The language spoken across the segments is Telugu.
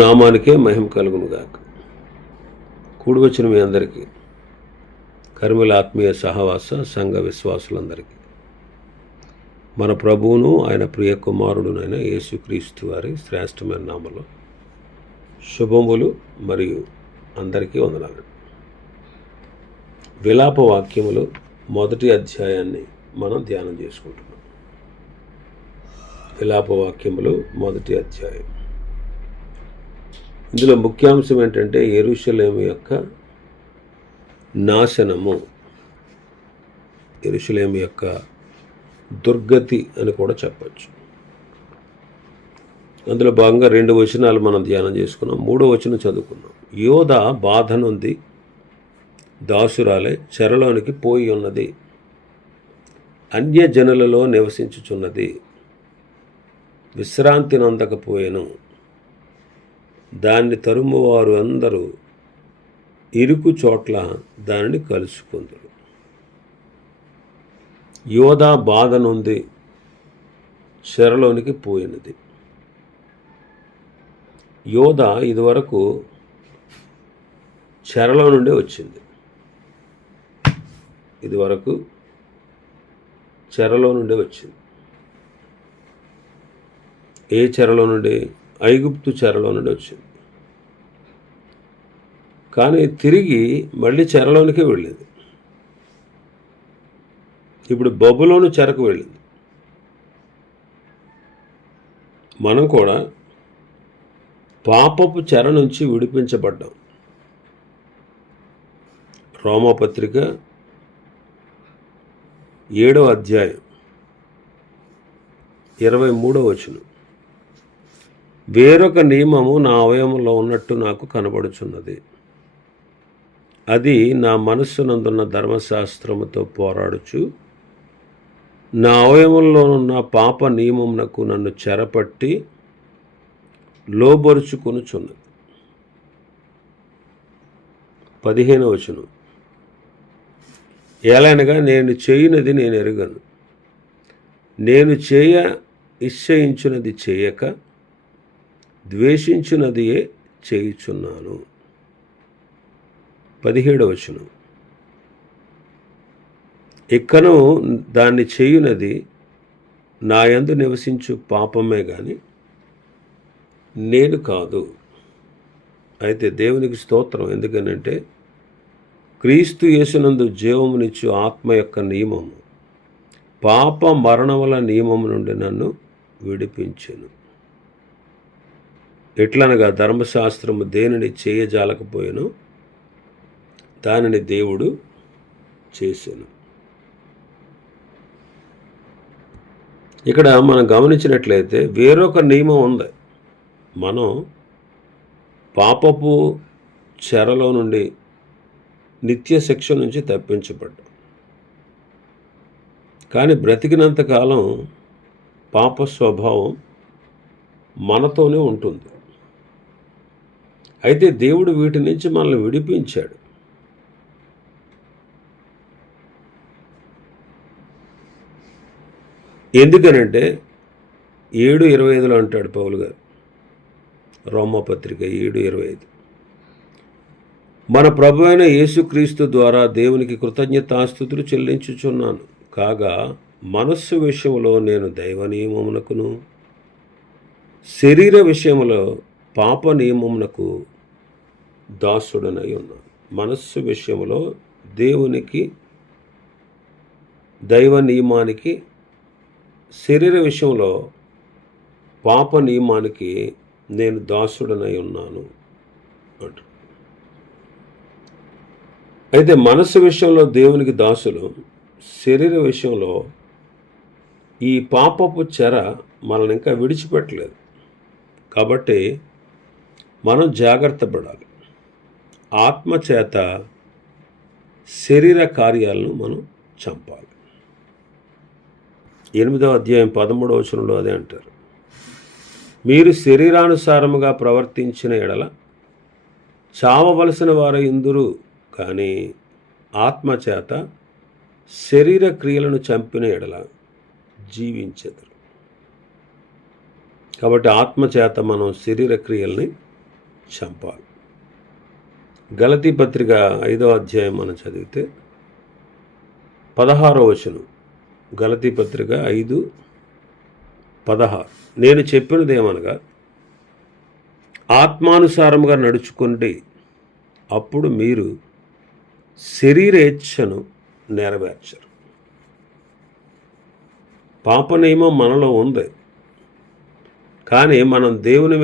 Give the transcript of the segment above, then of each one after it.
నామానికే మహిమ కలుగును గాక. కూడి వచ్చిన మీ అందరికీ, కర్మల ఆత్మీయ సహవాస సంఘ విశ్వాసులందరికీ మన ప్రభువును ఆయన ప్రియ కుమారుడునైన యేసుక్రీస్తు వారి శ్రేష్టమైన నామలో శుభములు మరియు అందరికీ వందనాలు. విలాప వాక్యములు మొదటి అధ్యాయాన్ని మనం ధ్యానం చేసుకుంటున్నాం. విలాప వాక్యములు మొదటి అధ్యాయం. ఇందులో ముఖ్యాంశం ఏంటంటే యెరూషలేము యొక్క నాశనము, యెరూషలేము యొక్క దుర్గతి అని కూడా చెప్పచ్చు. అందులో భాగంగా 2 వచనాలు మనం ధ్యానం చేసుకున్నాం. 3వ వచనం చదువుకున్నాం. యోధ బాధ నొంది దాసురాలే చెరలోనికి పోయి ఉన్నది, అన్యజనులలో నివసించుచున్నది, విశ్రాంతి నొందకపోయెను, దాన్ని తరుమువారు అందరూ ఇరుకు చోట్ల దానిని కలుసుకుందరు. యోధ బాధ నుండి చెరలోనికి పోయినది. యోధ ఇదివరకు చెరలో నుండి వచ్చింది. ఇదివరకు చెరలో నుండి వచ్చింది. ఏ చెరలో నుండి? ఐగుప్తు చెరలో నుండి వచ్చింది. కానీ తిరిగి మళ్ళీ చెరలోనికి వెళ్ళింది. ఇప్పుడు బబులోను చెరకు వెళ్ళింది. మనం కూడా పాపపు చెర నుంచి విడిపించబడ్డాం. రోమాపత్రిక 7వ అధ్యాయం 23వ వచనం. వేరొక నియమము నా అవయవంలో ఉన్నట్టు నాకు కనబడుచున్నది, అది నా మనస్సునందున్న ధర్మశాస్త్రముతో పోరాడుచు నా అవయవంలోనున్న పాప నియమమునకు నన్ను చెరపట్టి లోబరుచుకొనుచున్నది. 15వ వచనం. ఎలానగా నేను చేయునది నేను ఎరుగను, నేను చేయ నిశ్చయించున్నది చేయక ద్వేషించున్నదియే చేయుచున్నాను. 17వ వచనం. ఇక్కను దాన్ని చేయునది నా యందు నివసించు పాపమే గాని నేను కాదు. అయితే దేవునికి స్తోత్రం. ఎందుకనంటే క్రీస్తు యేసునందు జీవమునిచ్చు ఆత్మ యొక్క నియమము పాప మరణముల నియమము నుండి నన్ను విడిపించెను. ఎట్లనగా ధర్మశాస్త్రము దేనిని చేయజాలకపోయాను దానిని దేవుడు చేశాను. ఇక్కడ మనం గమనించినట్లయితే వేరొక నియమం ఉంది. మనం పాపపు చెరలో నుండి నిత్య శిక్ష నుంచి తప్పించబడ్డాం. కానీ బ్రతికినంతకాలం పాప స్వభావం మనతోనే ఉంటుంది. అయితే దేవుడు వీటి నుంచి మనల్ని విడిపించాడు. ఎందుకనంటే 7:25 అంటాడు పౌలు గారు, రోమాపత్రిక 7:25. మన ప్రభు అయిన యేసుక్రీస్తు ద్వారా దేవునికి కృతజ్ఞతాస్తుతులు చెల్లించుచున్నాను. కాగా మనస్సు విషయంలో నేను దైవ నియమమునకును, శరీర విషయంలో పాప నియమమునకు దాసుడనై ఉన్నాను. మనస్సు విషయంలో దేవునికి దైవ నియమానికి, శరీర విషయంలో పాప నియమానికి నేను దాసుడనై ఉన్నాను అంట. అయితే మనస్సు విషయంలో దేవునికి దాసులు, శరీర విషయంలో ఈ పాపపు చెర మనల్ని ఇంకా విడిచిపెట్టలేదు. కాబట్టి మనం జాగ్రత్త పడాలి. ఆత్మచేత శరీర కార్యాలను మనం చంపాలి. 8వ అధ్యాయం 13వ వచనంలో అదే అంటారు. మీరు శరీరానుసారముగా ప్రవర్తించిన ఎడల చావవలసిన వారయుందురు, కానీ ఆత్మచేత శరీర క్రియలను చంపిన ఎడల జీవించెదరు. కాబట్టి ఆత్మచేత మనం శరీర క్రియల్ని చంపాలి. గలతీ పత్రిక 5వ అధ్యాయం మనం చదివితే 16వ వచనం. గలతీ పత్రిక 5:16. నేను చెప్పినదేమనగా ఆత్మానుసారముగా నడుచుకోండి, అప్పుడు మీరు శరీరేచ్ఛను నెరవేర్చరు. పాప నియమం మనలో ఉంది, కానీ మనం దేని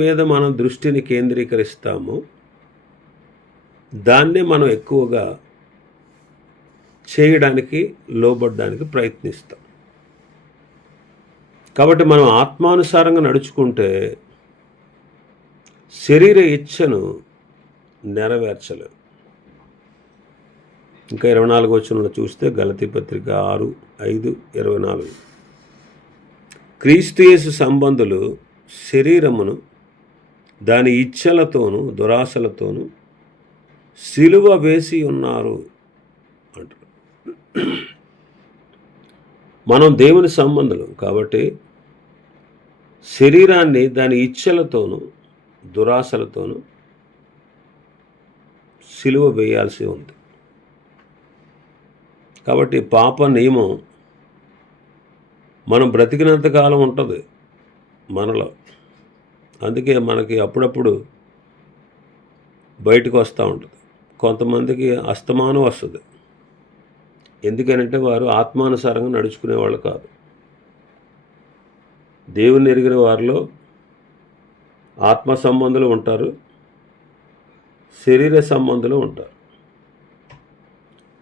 మీద మనం దృష్టిని కేంద్రీకరిస్తామో దాన్నే మనం ఎక్కువగా చేయడానికి, లోబడ్డానికి ప్రయత్నిస్తాం. కాబట్టి మనం ఆత్మానుసారంగా నడుచుకుంటే శరీర ఇచ్ఛను నెరవేర్చలేం. ఇంకా 24వ వచనంలో చూస్తే గలతీ పత్రిక 6:5-24. క్రీస్తు యేసు సంబంధులు శరీరమును దాని ఇచ్ఛలతోనూ దురాశలతోనూ సిలువ వేసి ఉన్నారు అంటారు. మనం దేవుని సంబంధులు కాబట్టి శరీరాన్ని దాని ఇచ్ఛలతోనూ దురాశలతోనూ సిలువ వేయాల్సి ఉంది. కాబట్టి పాప నియమం మనం బ్రతికినంతకాలం ఉంటుంది మనలో. అందుకే మనకి అప్పుడప్పుడు బయటకు వస్తూ ఉంటుంది. కొంతమందికి అస్తమానం వస్తుంది. ఎందుకనంటే వారు ఆత్మానుసారంగా నడుచుకునే వాళ్ళు కాదు. దేవుని ఎరిగిన వారిలో ఆత్మ సంబంధులు ఉంటారు, శరీర సంబంధులు ఉంటారు.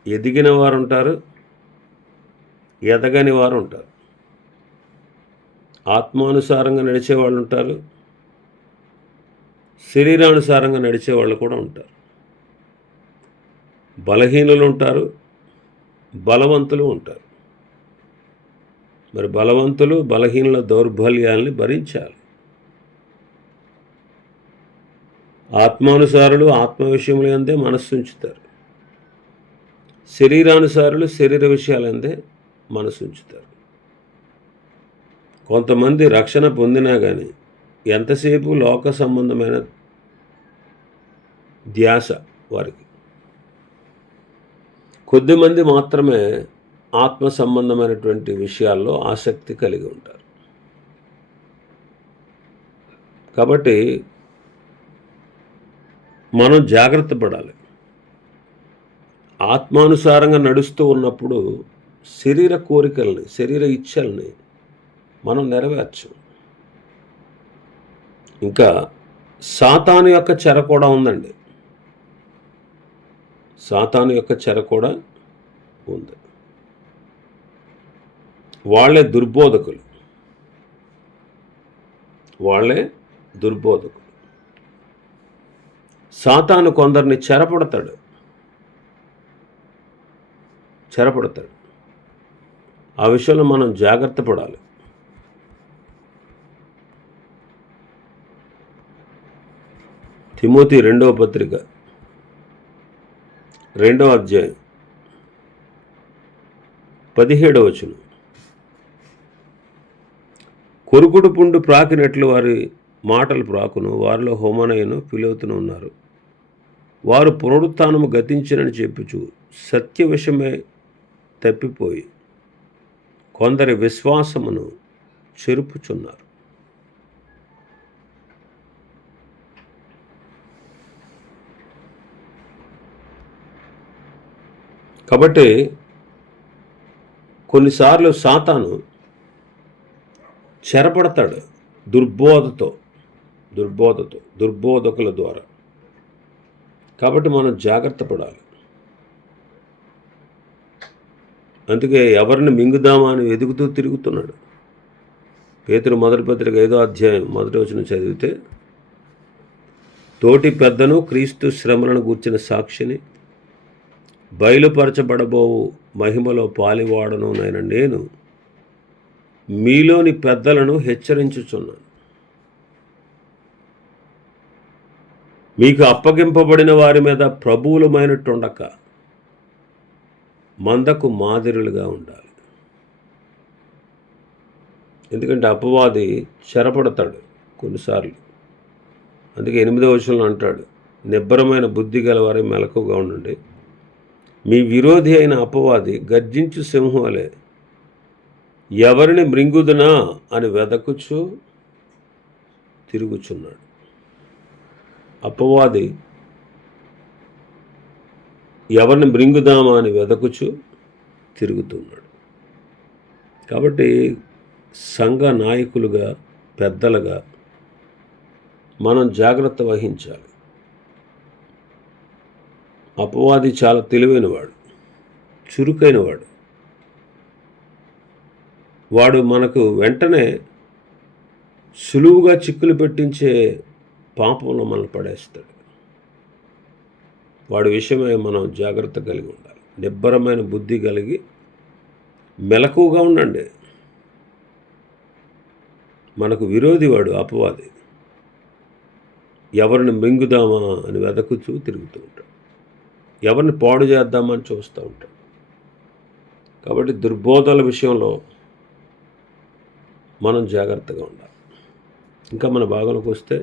ఎదిగిన వారు ఉంటారు, ఎదగని వారు ఉంటారు. ఆత్మానుసారంగా నడిచేవాళ్ళు ఉంటారు, శరీరానుసారంగా నడిచేవాళ్ళు కూడా ఉంటారు. బలహీనులు ఉంటారు, బలవంతులు ఉంటారు. మరి బలవంతులు బలహీనుల దౌర్బల్యాల్ని భరించాలి. ఆత్మానుసారులు ఆత్మ విషయముల యందే మనస్సు ఉంచుతారు, శరీరానుసారులు శరీర విషయాలందే మనసు ఉంచుతారు. కొంతమంది రక్షణ పొందినా కానీ ఎంతసేపు లోక సంబంధమైన ధ్యాస వారికి. కొద్దిమంది మాత్రమే ఆత్మ సంబంధమైనటువంటి విషయాల్లో ఆసక్తి కలిగి ఉంటారు. కాబట్టి మనం జాగ్రత్త పడాలి. ఆత్మానుసారంగా నడుస్తూ ఉన్నప్పుడు శరీర కోరికల్ని, శరీర ఇచ్ఛల్ని మనం నెరవేర్చం. ఇంకా సాతాను యొక్క చెర కూడా ఉందండి. సాతాను యొక్క చెర కూడా ఉంది. వాళ్ళే దుర్బోధకులు. సాతాను కొందరిని చెరపడతాడు. ఆ విషయంలో మనం జాగ్రత్త పడాలి. తిమోతి 2వ పత్రిక 2వ అధ్యాయం 17వ వచనం. కొరుకుడు పుండు ప్రాకినట్లు వారి మాటలు ప్రాకును, వారిలో హోమనయను ఫిలోతును ఉన్నారు. వారు పునరుత్థానము గతించినని చెప్పుచు సత్య విషయమే తప్పిపోయి కొందరి విశ్వాసమును చెరుపుచున్నారు. కాబట్టి కొన్నిసార్లు సాతాను చెరపడతాడు దుర్బోధకుల ద్వారా. కాబట్టి మనం జాగ్రత్త పడాలి. అందుకే ఎవరిని మింగుదామా అని వెతుకుతూ తిరుగుతున్నాడు. పేతురు మొదటి పత్రిక 5వ అధ్యాయం 1వ వచనం చదివితే, తోటి పెద్దను క్రీస్తు శ్రమలను గూర్చిన సాక్షిని బయలుపరచబడబోవు మహిమలో పాలివాడనునైన నేను మీలోని పెద్దలను హెచ్చరించుచున్నాను. మీకు అప్పగింపబడిన వారి మీద ప్రభువులమైనట్టుండక మందకు మాదిరులుగా ఉండాలి. ఎందుకంటే అపవాది చెరపడతాడు కొన్నిసార్లు. అందుకే 8వ వచనంలో అంటాడు, నిబ్బరమైన బుద్ధి గలవారే మెలకుగా ఉండండి. మీ విరోధి అయిన అపవాది గర్జించు సింహం వలె ఎవరిని మృంగుదునా అని వెదకుచు తిరుగుచున్నాడు. అపవాది ఎవరిని మృంగుదామా అని వెదకుచు తిరుగుతున్నాడు. కాబట్టి సంఘ నాయకులుగా, పెద్దలుగా మనం జాగ్రత్త వహించాలి. అపవాది చాలా తెలివైనవాడు, చురుకైనవాడు. వాడు మనకు వెంటనే సులువుగా చిక్కులు పెట్టించే పాపంలో మనల్ని పడేస్తాడు. వాడి విషయమై మనం జాగ్రత్త కలిగి ఉండాలి. నిబ్బరమైన బుద్ధి కలిగి మెలకువగా ఉండండి. మనకు విరోధి వాడు అపవాది. ఎవరిని మింగుదామా అని వెదకుచూ తిరుగుతూ ఉంటాడు. ఎవరిని పాడు చేద్దామా అని చూస్తూ ఉంటాడు. కాబట్టి దుర్బోధల విషయంలో మనం జాగ్రత్తగా ఉండాలి. ఇంకా మన భాగంలోకి వస్తే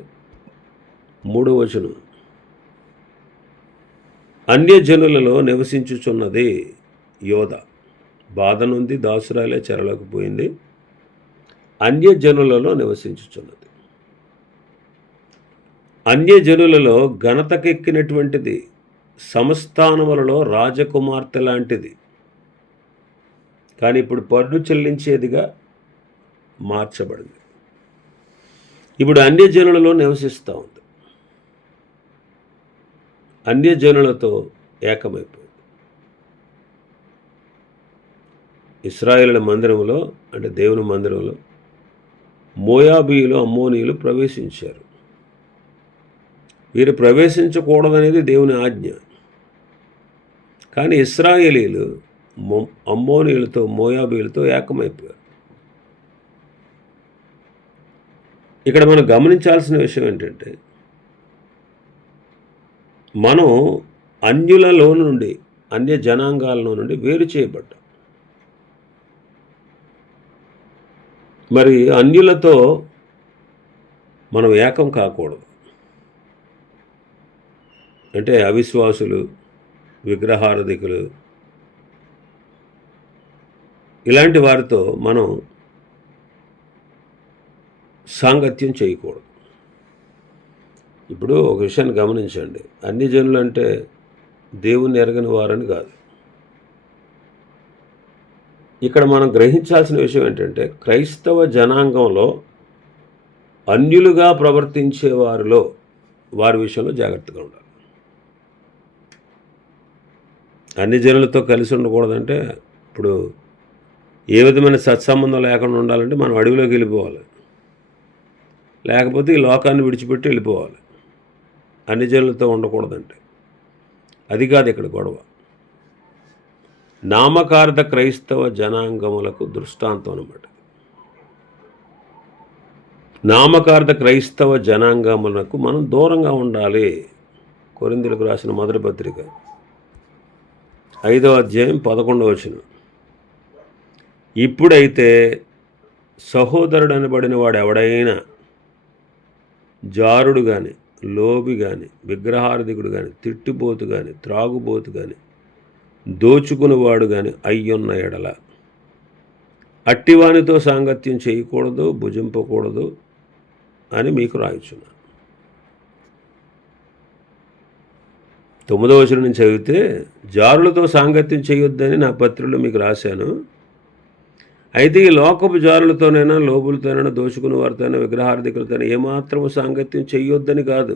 3వ వచనం, అన్యజనులలో నివసించుచున్నది యోధ, బాధ నుండి దాసురాలే చెరలోకి పోయింది. అన్యజనులలో నివసించుచున్నది. అన్యజనులలో ఘనతకెక్కినటువంటిది, సంస్థానములలో రాజకుమార్తె లాంటిది, కానీ ఇప్పుడు పన్ను చెల్లించేదిగా మార్చబడింది. ఇప్పుడు అన్యజనులలో నివసిస్తూ ఉంది. అన్యజనులతో ఏకమైపోయింది. ఇశ్రాయేలుల మందిరంలో, అంటే దేవుని మందిరంలో మోయాబీయులు, అమ్మోనీయులు ప్రవేశించారు. వీరు ప్రవేశించకూడదనేది దేవుని ఆజ్ఞ. కానీ ఇశ్రాయేలీలు అమ్మోనీయులతో, మోయాబీయులతో ఏకమైపోయారు. ఇక్కడ మనం గమనించాల్సిన విషయం ఏంటంటే, మనం అన్యులలో నుండి, అన్య జనాంగాలలో నుండి వేరు చేయబడ్డాం. మరి అన్యులతో మనం ఏకం కాకూడదు. అంటే అవిశ్వాసులు, విగ్రహారాధికులు, ఇలాంటి వారితో మనం సాంగత్యం చేయకూడదు. ఇప్పుడు ఒక విషయాన్ని గమనించండి, అన్ని జనులు అంటే దేవుని ఎరగని వారని కాదు. ఇక్కడ మనం గ్రహించాల్సిన విషయం ఏంటంటే, క్రైస్తవ జనాంగంలో అన్యులుగా ప్రవర్తించే వారిలో, వారి విషయంలో జాగ్రత్తగా ఉండాలి. అన్ని జనులతో కలిసి ఉండకూడదంటే, ఇప్పుడు ఏ విధమైన సత్సంబంధం లేకుండా ఉండాలంటే మనం అడవిలోకి వెళ్ళిపోవాలి, లేకపోతే ఈ లోకాన్ని విడిచిపెట్టి వెళ్ళిపోవాలి. అన్ని జనులతో ఉండకూడదంటే అది కాదు ఇక్కడ గొడవ. నామకార్థ క్రైస్తవ జనాంగములకు దృష్టాంతం అన్నమాట. నామకార్థ క్రైస్తవ జనాంగములకు మనం దూరంగా ఉండాలి. కొరింథీయులకు రాసిన మొదటి పత్రిక 5వ అధ్యాయం 11వ వచనం, ఇప్పుడైతే సహోదరుడు అనబడిన వాడు ఎవడైనా జారుడు కానీ, లోబి కానీ, విగ్రహార్థికుడు కానీ, తిట్టుబోతు కానీ, త్రాగుబోతు కానీ, దోచుకునేవాడు కానీ అయ్యున్న ఎడల అట్టివానితో సాంగత్యం చేయకూడదు, భుజింపకూడదు అని మీకు రాయించున్నాను. 9వ వచనం నుంచి చదివితే, జారులతో సాంగత్యం చేయొద్దని నా పత్రికలో మీకు రాశాను. అయితే ఈ లోకపు జారులతోనైనా, లోబులతోనైనా, దోచుకునే వారితోనైనా, విగ్రహార్థికులతోనైనా ఏమాత్రము సాంగత్యం చేయొద్దని కాదు.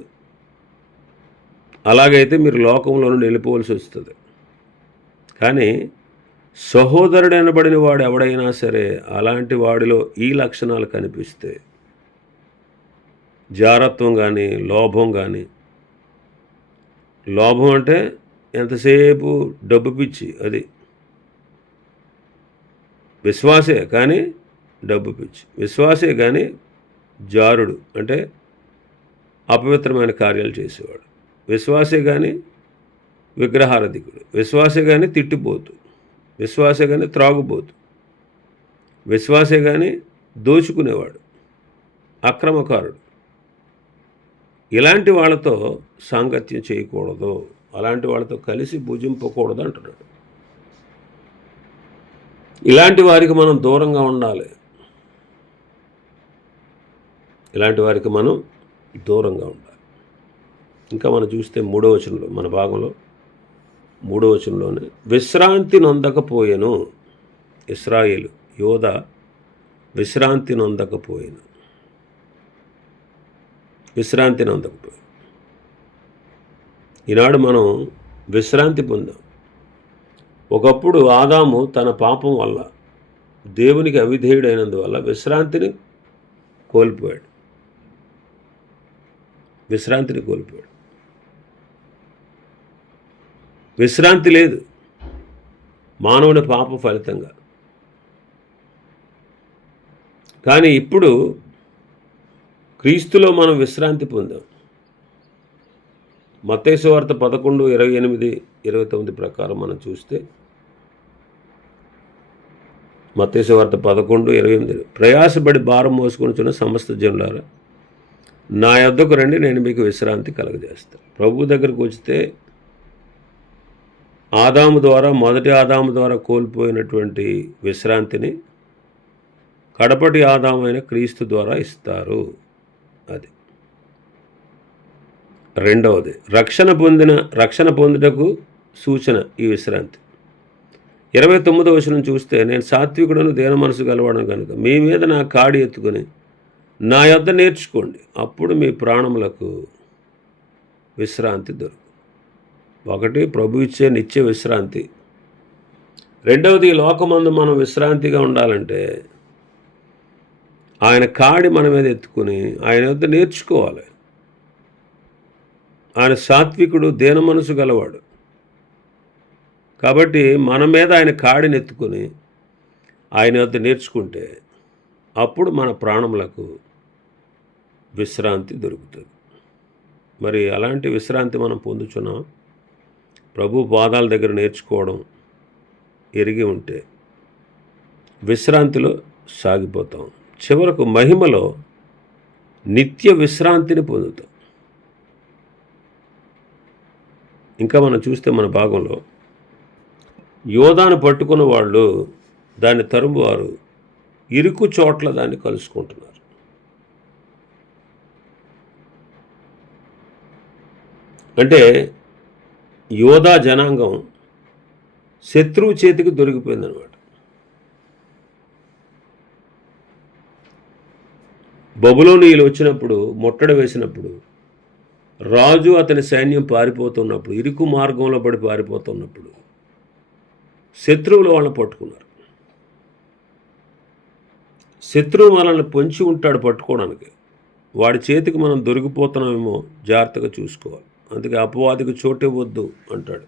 అలాగైతే మీరు లోకంలో నుండి వెళ్ళిపోవలసి వస్తుంది. కానీ సహోదరుడు అనబడిన వాడు ఎవడైనా సరే అలాంటి వాడిలో ఈ లక్షణాలు కనిపిస్తే, జారత్వం కానీ, లోభం కానీ, లోభం అంటే ఎంతసేపు డబ్బు పిచ్చి, అది విశ్వాసే కానీ డబ్బు పిచ్చి, విశ్వాసే కానీ జారుడు అంటే అపవిత్రమైన కార్యాలు చేసేవాడు, విశ్వాసే కానీ విగ్రహారాధికుడు, విశ్వాసే కానీ తిట్టిపోతు, విశ్వాసే కానీ త్రాగుబోతు, విశ్వాసే కానీ దోచుకునేవాడు, అక్రమకారుడు, ఇలాంటి వాళ్ళతో సాంగత్యం చేయకూడదు, అలాంటి వాళ్ళతో కలిసి భుజింపకూడదు అంటున్నాడు. ఇలాంటి వారికి మనం దూరంగా ఉండాలి. ఇలాంటి వారికి మనం దూరంగా ఉండాలి. ఇంకా మనం చూస్తే 3వ వచనంలో, మన భాగంలో 3వ వచనంలోనే విశ్రాంతి నొందకపోయెను. ఇశ్రాయేలు యోధ విశ్రాంతి నొందకపోయెను. విశ్రాంతి నొందకపోయాను. ఈనాడు మనం విశ్రాంతి పొందాం. ఒకప్పుడు ఆదాము తన పాపం వల్ల, దేవునికి అవిధేయుడైనందువల్ల విశ్రాంతిని కోల్పోయాడు. విశ్రాంతిని కోల్పోయాడు. విశ్రాంతి లేదు మానవుని పాప ఫలితంగా. కానీ ఇప్పుడు క్రీస్తులో మనం విశ్రాంతి పొందాం. మత్తయి సువార్త 11:28-29 ప్రకారం మనం చూస్తే, మత్తయి సువార్త 11:28 ప్రయాసపడి భారం మోసుకొనుచున్న సమస్త జనులారా నా యొద్దకు రండి, నేను మీకు విశ్రాంతి కలగజేస్తాను. ప్రభు దగ్గరకు వస్తే మొదటి ఆదాము ద్వారా కోల్పోయినటువంటి విశ్రాంతిని కడపటి ఆదామైన క్రీస్తు ద్వారా ఇస్తారు. అది రెండవది, రక్షణ పొందుటకు సూచన ఈ విశ్రాంతి. 29వ వచనం చూస్తే, నేను సాత్వికుడను దీన మనసు గలవాడను కనుక మీ మీద నా కాడి ఎత్తుకొని నా యొద్ద నేర్చుకోండి, అప్పుడు మీ ప్రాణములకు విశ్రాంతి దొరుకు. ఒకటి, ప్రభు ఇచ్చే నిత్య విశ్రాంతి. రెండవది, ఈ లోకమందు మనం విశ్రాంతిగా ఉండాలంటే ఆయన కాడి మన మీద ఎత్తుకుని ఆయన యొద్ద నేర్చుకోవాలి. ఆయన సాత్వికుడు, దీన మనసు గలవాడు కాబట్టి మన మీద ఆయన కాడిని ఎత్తుకుని ఆయన యొద్ద నేర్చుకుంటే అప్పుడు మన ప్రాణములకు విశ్రాంతి దొరుకుతుంది. మరి అలాంటి విశ్రాంతి మనం పొందుచున్నాం. ప్రభు పాదాల దగ్గర నేర్చుకోవడం ఎరిగి ఉంటే విశ్రాంతిలో సాగిపోతాం. చివరకు మహిమలో నిత్య విశ్రాంతిని పొందుతాం. ఇంకా మనం చూస్తే మన భాగంలో యోధాను పట్టుకున్న వాళ్ళు దాన్ని తరుమువారు ఇరుకు చోట్ల దాన్ని కలుసుకుంటున్నారు. అంటే యోధా జనాంగం శత్రువు చేతికి దొరికిపోయిందనమాట. బబులోనీయులు వచ్చినప్పుడు, ముట్టడి వేసినప్పుడు, రాజు అతని సైన్యం పారిపోతున్నప్పుడు, ఇరుకు మార్గంలో పడి పారిపోతున్నప్పుడు శత్రువులు వాళ్ళని పట్టుకున్నారు. శత్రువు మనల్ని పొంచి ఉంటాడు పట్టుకోవడానికి. వాడి చేతికి మనం దొరికిపోతున్నామేమో జాగ్రత్తగా చూసుకోవాలి. అందుకే అపవాదికి చోటివ్వద్దు అంటాడు.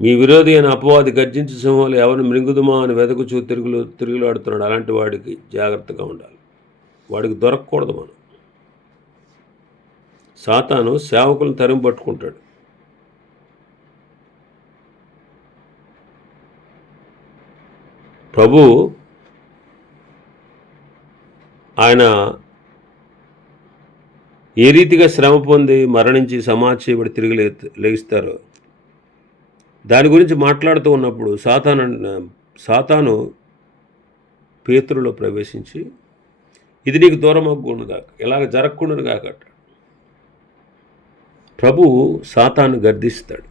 మీ విరోధి అయిన అపవాది గర్జించే సింహాలు ఎవరిని మృంగుదుమా అని వెదకుచూ తిరుగులాడుతున్నాడు. అలాంటి వాడికి జాగ్రత్తగా ఉండాలి. వాడికి దొరకకూడదు మనం. సాతాను సేవకులను తరిమి పట్టుకుంటాడు. ప్రభు ఆయన ఏ రీతిగా శ్రమ పొంది మరణించి సమాధి చేయబడి తిరిగి లేగిస్తారో దాని గురించి మాట్లాడుతూ ఉన్నప్పుడు సాతాను పేతురులో ప్రవేశించి ఇది నీకు దూరం అవ్వకుండా కాక, ఇలాగ జరగకుండా కాక ప్రభు సాతాను గర్దిస్తాడు.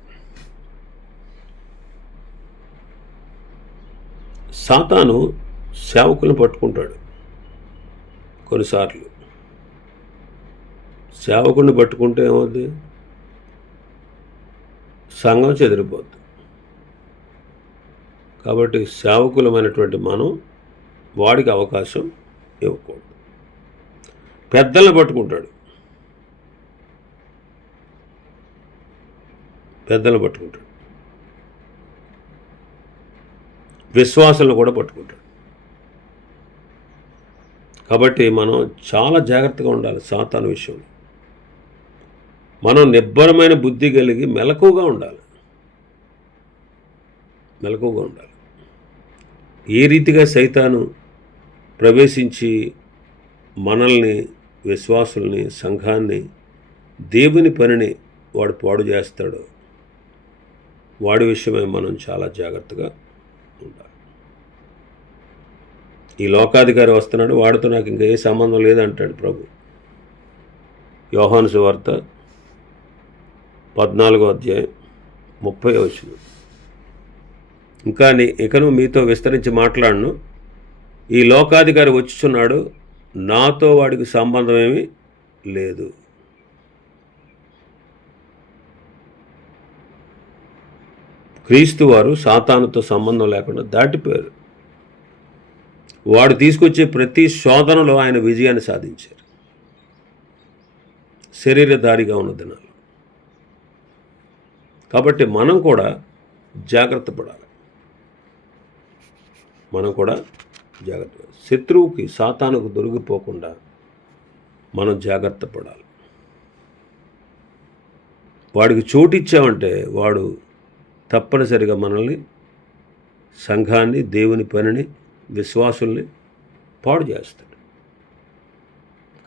సాతాను సేవకులను పట్టుకుంటాడు. కొన్నిసార్లు సేవకుడిని పట్టుకుంటే ఏమవుద్ది? సంఘం చెదిరిపోద్ది. కాబట్టి సేవకులమైనటువంటి మనం వాడికి అవకాశం ఇవ్వకూడదు. పెద్దలను పట్టుకుంటాడు. విశ్వాసాలను కూడా పట్టుకుంటాడు. కాబట్టి మనం చాలా జాగ్రత్తగా ఉండాలి. సాతాను విషయంలో మనం నిబ్బరమైన బుద్ధి కలిగి మెలకువగా ఉండాలి. ఏ రీతిగా సైతాను ప్రవేశించి మనల్ని విశ్వాసుల్ని, సంఘాన్ని, దేవుని పనిని వాడు పాడు చేస్తాడో వాడి విషయమై మనం చాలా జాగ్రత్తగా ఉండాలి. ఈ లోకాధికారి వస్తున్నాడు, వాడితో నాకు ఇంకా ఏ సంబంధం లేదంటాడు ప్రభు. యోహాను సువార్త 14:30. ఇకను మీతో విస్తరించి మాట్లాడను, ఈ లోకాధికారి వచ్చుచున్నాడు, నాతో వాడికి సంబంధం ఏమీ లేదు. క్రీస్తు వారు సాతానుతో సంబంధం లేకుండా దాటిపోయారు. వాడు తీసుకొచ్చే ప్రతి శోధనలో ఆయన విజయాన్ని సాధించారు శరీరధారిగా ఉన్న దినాలు. కాబట్టి మనం కూడా జాగ్రత్త పడాలి. శత్రువుకి, సాతానుకు దొరికిపోకుండా మనం జాగ్రత్త పడాలి. వాడికి చోటు ఇచ్చామంటే వాడు తప్పనిసరిగా మనల్ని, సంఘాన్ని, దేవుని పనిని, విశ్వాసుల్ని పాడు చేస్తాడు.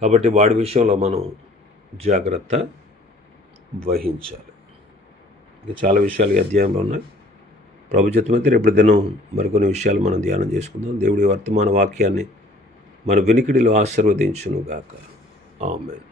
కాబట్టి వాడి విషయంలో మనం జాగ్రత్త వహించాలి. ఇంకా చాలా విషయాలు ఈ అధ్యాయంలో ఉన్నాయి. ప్రభు చిత్తమైతే రేపు దినం మరికొన్ని విషయాలు మనం ధ్యానం చేసుకుందాం. దేవుడి వర్తమాన వాక్యాన్ని మన వినికిడిలో ఆశీర్వదించునుగాక. ఆమేన్.